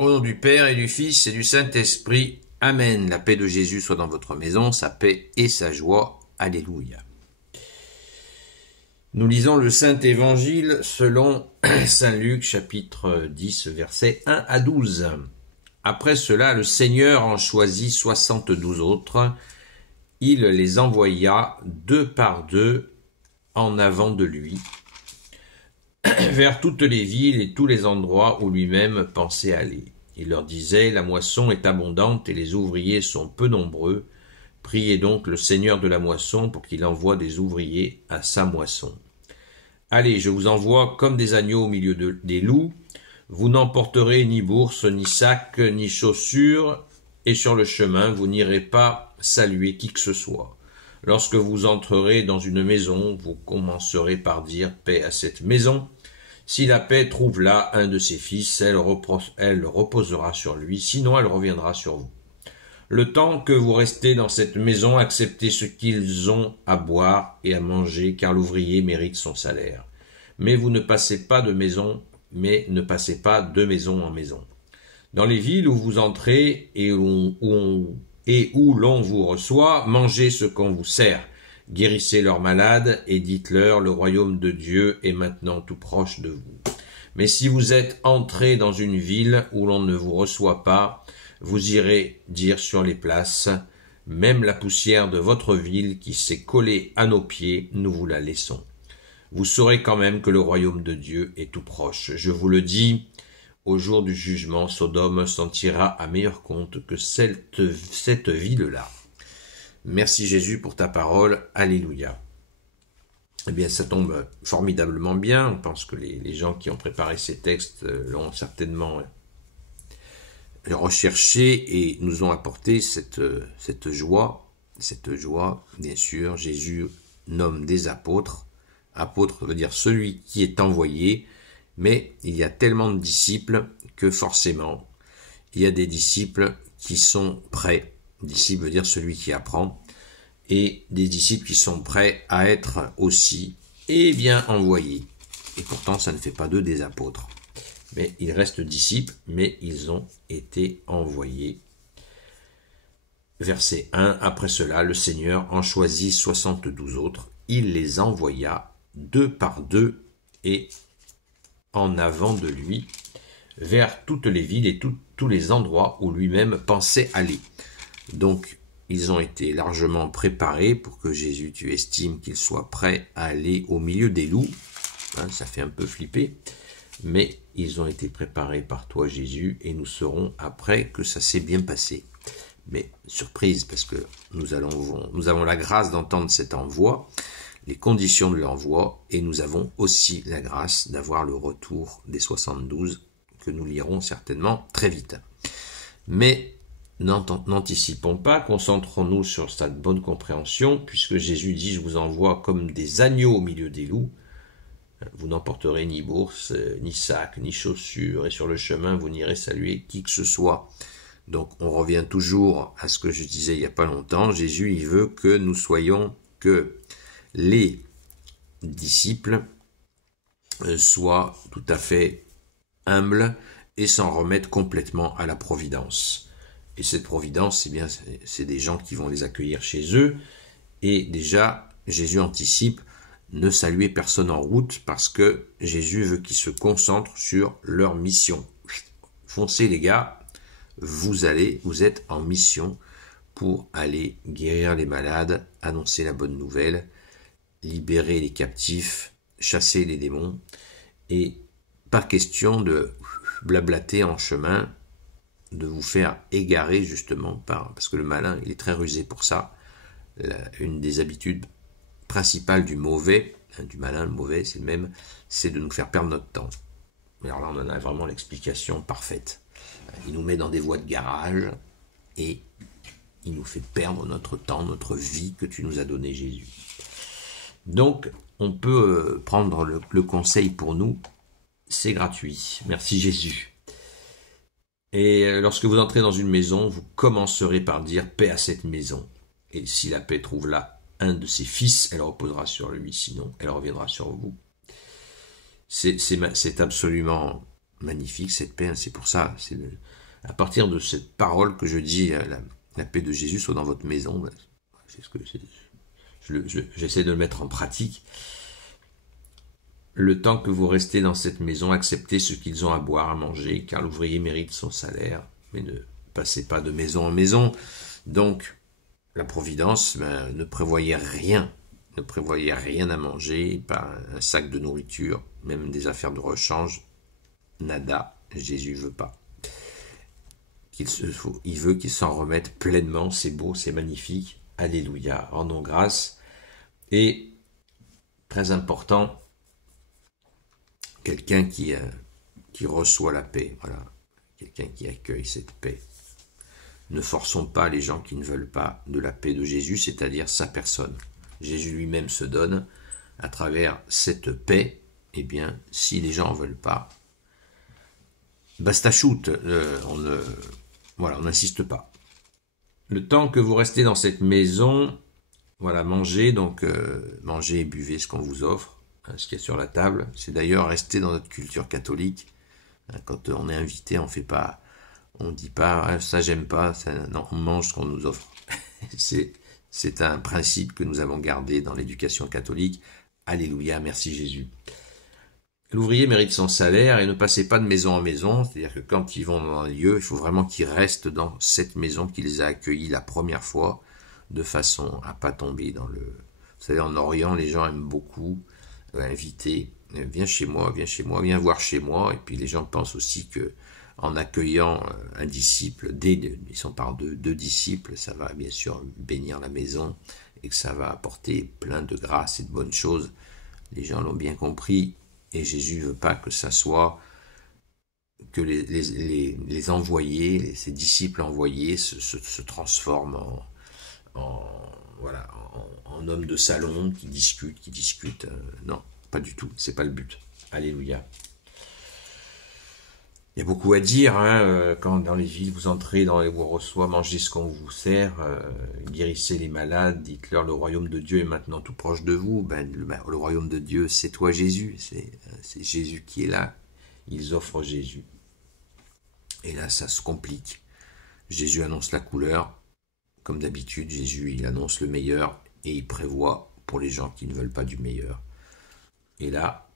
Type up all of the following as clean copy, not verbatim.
Au nom du Père et du Fils et du Saint-Esprit. Amen. La paix de Jésus soit dans votre maison, sa paix et sa joie. Alléluia. Nous lisons le Saint-Évangile selon Saint Luc, chapitre 10, versets 1 à 12. Après cela, le Seigneur en choisit 72 autres. Il les envoya deux par deux en avant de lui, vers toutes les villes et tous les endroits où lui-même pensait aller. Il leur disait, la moisson est abondante et les ouvriers sont peu nombreux. Priez donc le Seigneur de la moisson pour qu'il envoie des ouvriers à sa moisson. Allez, je vous envoie comme des agneaux au milieu des loups. Vous n'emporterez ni bourse, ni sac, ni chaussures, et sur le chemin, vous n'irez pas saluer qui que ce soit. Lorsque vous entrerez dans une maison, vous commencerez par dire paix à cette maison. Si la paix trouve là un de ses fils, elle reposera sur lui, sinon elle reviendra sur vous. Le temps que vous restez dans cette maison, acceptez ce qu'ils ont à boire et à manger, car l'ouvrier mérite son salaire. Mais vous ne passez pas de maison en maison. Dans les villes où vous entrez et où l'on vous reçoit, mangez ce qu'on vous sert. Guérissez leurs malades et dites-leur, le royaume de Dieu est maintenant tout proche de vous. Mais si vous êtes entrés dans une ville où l'on ne vous reçoit pas, vous irez dire sur les places, même la poussière de votre ville qui s'est collée à nos pieds, nous vous la laissons. Vous saurez quand même que le royaume de Dieu est tout proche. Je vous le dis, au jour du jugement, Sodome s'en tirera à meilleur compte que cette ville-là. Merci Jésus pour ta parole. Alléluia. Eh bien, ça tombe formidablement bien. On pense que les gens qui ont préparé ces textes l'ont certainement recherché et nous ont apporté cette joie. Cette joie, bien sûr, Jésus nomme des apôtres. Apôtre veut dire celui qui est envoyé, mais il y a tellement de disciples que forcément, il y a des disciples qui sont prêts. Disciple veut dire celui qui apprend, et des disciples qui sont prêts à être aussi bien envoyés. Et pourtant, ça ne fait pas d'eux des apôtres. Mais ils restent disciples, mais ils ont été envoyés. Verset 1, après cela, le Seigneur en choisit 72 autres. Il les envoya deux par deux et en avant de lui, vers toutes les villes et tous les endroits où lui-même pensait aller. Donc, ils ont été largement préparés pour que Jésus, tu estimes qu'il soit prêt à aller au milieu des loups. Ça fait un peu flipper. Mais ils ont été préparés par toi, Jésus, et nous saurons après que ça s'est bien passé. Mais surprise, parce que nous avons la grâce d'entendre cet envoi, les conditions de l'envoi, et nous avons aussi la grâce d'avoir le retour des 72 que nous lirons certainement très vite. Mais n'anticipons pas, concentrons-nous sur cette bonne compréhension, puisque Jésus dit « Je vous envoie comme des agneaux au milieu des loups. Vous n'emporterez ni bourse, ni sac, ni chaussures, et sur le chemin, vous n'irez saluer qui que ce soit. » Donc, on revient toujours à ce que je disais il n'y a pas longtemps. Jésus, il veut que nous soyons, que les disciples soient tout à fait humbles et s'en remettent complètement à la providence. Et cette providence, eh bien, c'est des gens qui vont les accueillir chez eux. Et déjà, Jésus anticipe, ne saluez personne en route parce que Jésus veut qu'ils se concentrent sur leur mission. Foncez les gars, vous êtes en mission pour aller guérir les malades, annoncer la bonne nouvelle, libérer les captifs, chasser les démons, et pas question de blablater en chemin, de vous faire égarer justement parce que le malin, il est très rusé pour ça. Une des habitudes principales du mauvais, du malin, le mauvais, c'est le même, c'est de nous faire perdre notre temps. Alors là, on en a vraiment l'explication parfaite. Il nous met dans des voies de garage et il nous fait perdre notre temps, notre vie que tu nous as donné, Jésus. Donc, on peut prendre le conseil pour nous, c'est gratuit. Merci Jésus. Et lorsque vous entrez dans une maison, vous commencerez par dire paix à cette maison. Et si la paix trouve là un de ses fils, elle reposera sur lui, sinon elle reviendra sur vous. C'est absolument magnifique cette paix, c'est pour ça, À partir de cette parole que je dis, la paix de Jésus soit dans votre maison, c'est ce que j'essaie de le mettre en pratique. Le temps que vous restez dans cette maison, acceptez ce qu'ils ont à boire, à manger, car l'ouvrier mérite son salaire, mais ne passez pas de maison en maison. Donc, la providence, ne prévoyez rien. Ne prévoyez rien à manger, pas un sac de nourriture, même des affaires de rechange. Nada, Jésus veut pas. Il veut qu'il s'en remette pleinement, c'est beau, c'est magnifique. Alléluia, rendons grâce. Et, très important, quelqu'un qui reçoit la paix, voilà, quelqu'un qui accueille cette paix. Ne forçons pas les gens qui ne veulent pas de la paix de Jésus, c'est-à-dire sa personne. Jésus lui-même se donne à travers cette paix. Eh bien, si les gens en veulent pas, basta shoot, on n'insiste pas. Le temps que vous restez dans cette maison, voilà, mangez, donc mangez et buvez ce qu'on vous offre, ce qu'il y a sur la table. C'est d'ailleurs resté dans notre culture catholique. Quand on est invité, on dit pas ça j'aime pas, non, on mange ce qu'on nous offre. c'est un principe que nous avons gardé dans l'éducation catholique. Alléluia, merci Jésus. L'ouvrier mérite son salaire et ne passez pas de maison en maison, c'est-à-dire que quand ils vont dans un lieu, il faut vraiment qu'ils restent dans cette maison qui les a accueillis la première fois, de façon à pas tomber dans le... Vous savez, en Orient, les gens aiment beaucoup inviter, viens chez moi, viens voir chez moi, et puis les gens pensent aussi que en accueillant un disciple, ils sont par deux disciples, ça va bien sûr bénir la maison, et que ça va apporter plein de grâce et de bonnes choses. Les gens l'ont bien compris, et Jésus ne veut pas que ça soit que les envoyés, ces disciples envoyés se transforment en hommes de salon qui discutent. Non, pas du tout, c'est pas le but. Alléluia. Il y a beaucoup à dire, quand dans les villes vous entrez, vous reçoit, mangez ce qu'on vous sert, guérissez les malades, dites-leur le royaume de Dieu est maintenant tout proche de vous. Le royaume de Dieu, c'est toi Jésus, c'est Jésus qui est là. Ils offrent Jésus. Et là, ça se complique. Jésus annonce la couleur. Comme d'habitude, Jésus, il annonce le meilleur et il prévoit pour les gens qui ne veulent pas du meilleur. Et là,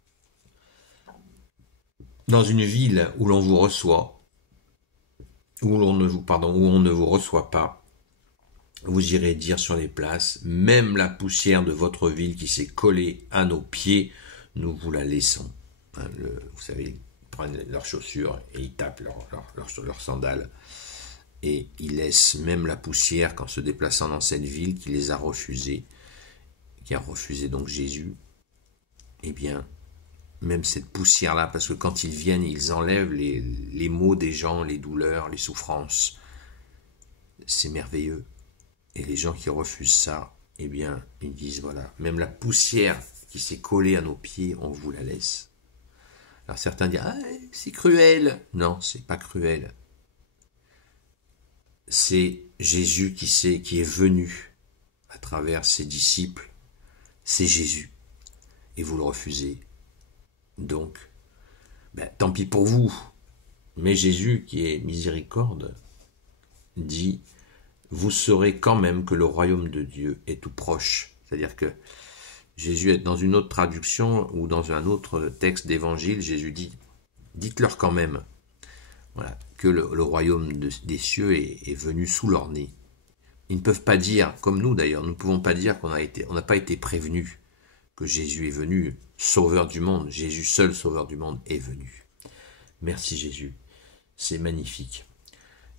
dans une ville où l'on vous reçoit, où on ne vous reçoit pas, vous irez dire sur les places, même la poussière de votre ville qui s'est collée à nos pieds, nous vous la laissons. Vous savez, ils prennent leurs chaussures et ils tapent leurs sandales. Et ils laissent même la poussière, qu'en se déplaçant dans cette ville qui les a refusés, qui a refusé donc Jésus, eh bien, même cette poussière-là, parce que quand ils viennent, ils enlèvent les maux des gens, les douleurs, les souffrances. C'est merveilleux. Et les gens qui refusent ça, eh bien, ils disent, voilà, même la poussière qui s'est collée à nos pieds, on vous la laisse. Alors certains disent, ah, c'est cruel. Non, c'est pas cruel. C'est Jésus qui est venu à travers ses disciples. C'est Jésus. Et vous le refusez. Donc, tant pis pour vous. Mais Jésus, qui est miséricorde, dit, vous saurez quand même que le royaume de Dieu est tout proche. C'est-à-dire que Jésus est dans une autre traduction ou dans un autre texte d'évangile, Jésus dit, dites-leur quand même, voilà, que le royaume des cieux est venu sous leur nez. Ils ne peuvent pas dire, comme nous d'ailleurs, nous ne pouvons pas dire qu'on n'a pas été prévenus que Jésus est venu, sauveur du monde. Jésus seul, sauveur du monde, est venu. Merci Jésus, c'est magnifique.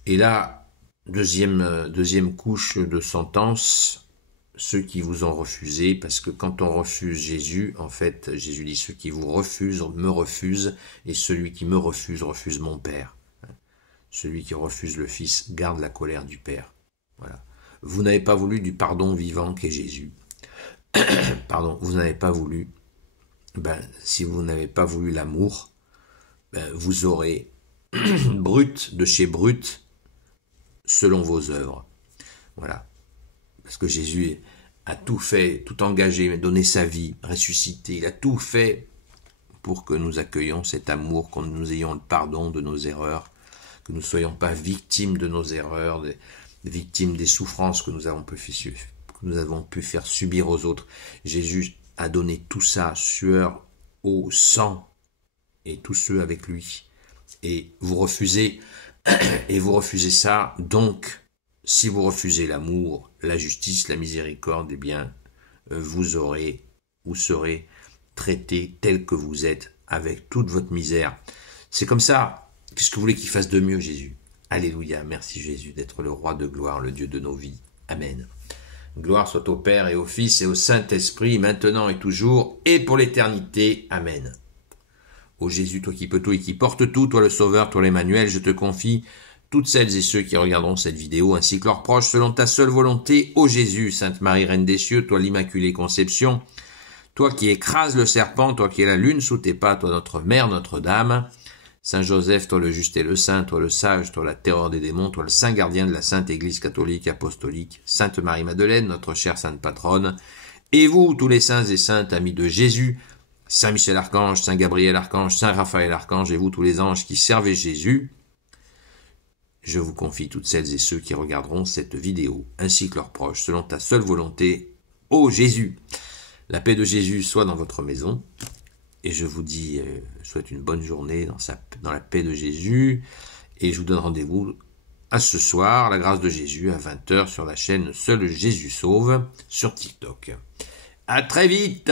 Et là, deuxième couche de sentence, ceux qui vous ont refusé, parce que quand on refuse Jésus, en fait, Jésus dit, ceux qui vous refusent me refusent, et celui qui me refuse, refuse mon Père. Celui qui refuse le Fils garde la colère du Père. Voilà. Vous n'avez pas voulu du pardon vivant qu'est Jésus. Pardon, vous n'avez pas voulu, si vous n'avez pas voulu l'amour, vous aurez brut de chez brut selon vos œuvres. Voilà. Parce que Jésus a tout fait, tout engagé, donné sa vie, ressuscité, il a tout fait pour que nous accueillions cet amour, que nous ayons le pardon de nos erreurs, que nous ne soyons pas victimes de nos erreurs, victimes des souffrances que nous avons pu faire subir aux autres. Jésus a donné tout ça, sueur, eau, sang, et tous ceux avec lui. Et vous refusez ça, donc, si vous refusez l'amour, la justice, la miséricorde, eh bien, vous serez traité tel que vous êtes, avec toute votre misère. C'est comme ça. Qu'est-ce que vous voulez qu'il fasse de mieux, Jésus? Alléluia, merci Jésus d'être le roi de gloire, le Dieu de nos vies. Amen. Gloire soit au Père et au Fils et au Saint-Esprit, maintenant et toujours, et pour l'éternité. Amen. Ô Jésus, toi qui peux tout et qui portes tout, toi le Sauveur, toi l'Emmanuel, je te confie toutes celles et ceux qui regarderont cette vidéo, ainsi que leurs proches, selon ta seule volonté. Ô Jésus, Sainte Marie, Reine des cieux, toi l'Immaculée Conception, toi qui écrases le serpent, toi qui es la lune sous tes pas, toi notre Mère, Notre-Dame, Saint Joseph, toi le juste et le saint, toi le sage, toi la terreur des démons, toi le saint gardien de la Sainte Église catholique apostolique, Sainte Marie-Madeleine, notre chère Sainte Patronne, et vous, tous les saints et saintes, amis de Jésus, Saint Michel Archange, Saint Gabriel Archange, Saint Raphaël Archange, et vous, tous les anges qui servez Jésus, je vous confie toutes celles et ceux qui regarderont cette vidéo, ainsi que leurs proches, selon ta seule volonté, ô Jésus. La paix de Jésus soit dans votre maison. Et je vous dis, je souhaite une bonne journée dans la paix de Jésus. Et je vous donne rendez-vous à ce soir, la grâce de Jésus, à 20h sur la chaîne Seul Jésus Sauve sur TikTok. À très vite!